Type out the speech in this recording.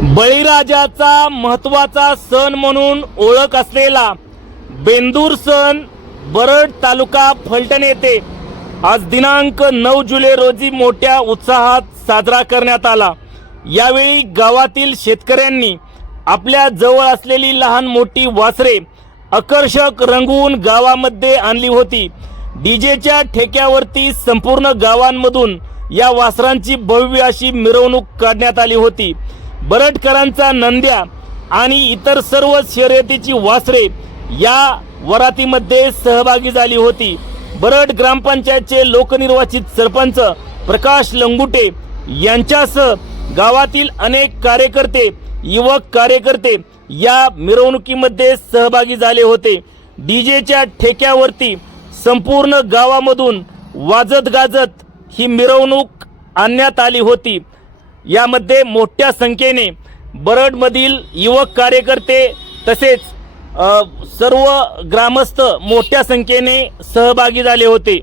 बळीराजाचा महत्त्वाचा सण म्हणून ओळख असलेला बेंदूर सण बरड तालुका फलटण येथे आज दिनांक नऊ जुलै रोजी मोठ्या उत्साहात साजरा करण्यात आला. यावेळी गावातील शेतकऱ्यांनी आपल्या जवळ असलेली लहान मोठी वासरे आकर्षक रंगवून गावामध्ये आणली होती. डीजेच्या ठेक्यावरती संपूर्ण गावांमधून या वासरांची भव्य अशी मिरवणूक काढण्यात आली होती. बरटकरांचा नंद्या आणि इतर सर्व शर्यतीची वासरे या वरातीमध्ये सहभागी झाली होती. बरड ग्रामपंचायतचे लोकनिर्वाचित सरपंच प्रकाश लंगुटे यांच्यासह गावातील अनेक कार्यकर्ते युवक कार्यकर्ते या मिरवणुकीमध्ये सहभागी झाले होते. डीजेच्या ठेक्यावरती संपूर्ण गावामधून वाजत गाजत ही मिरवणूक आणण्यात आली होती. यामध्ये मोठ्या संख्येने बरडमधील युवक कार्यकर्ते तसेच सर्व ग्रामस्थ मोठ्या संख्येने सहभागी झाले होते.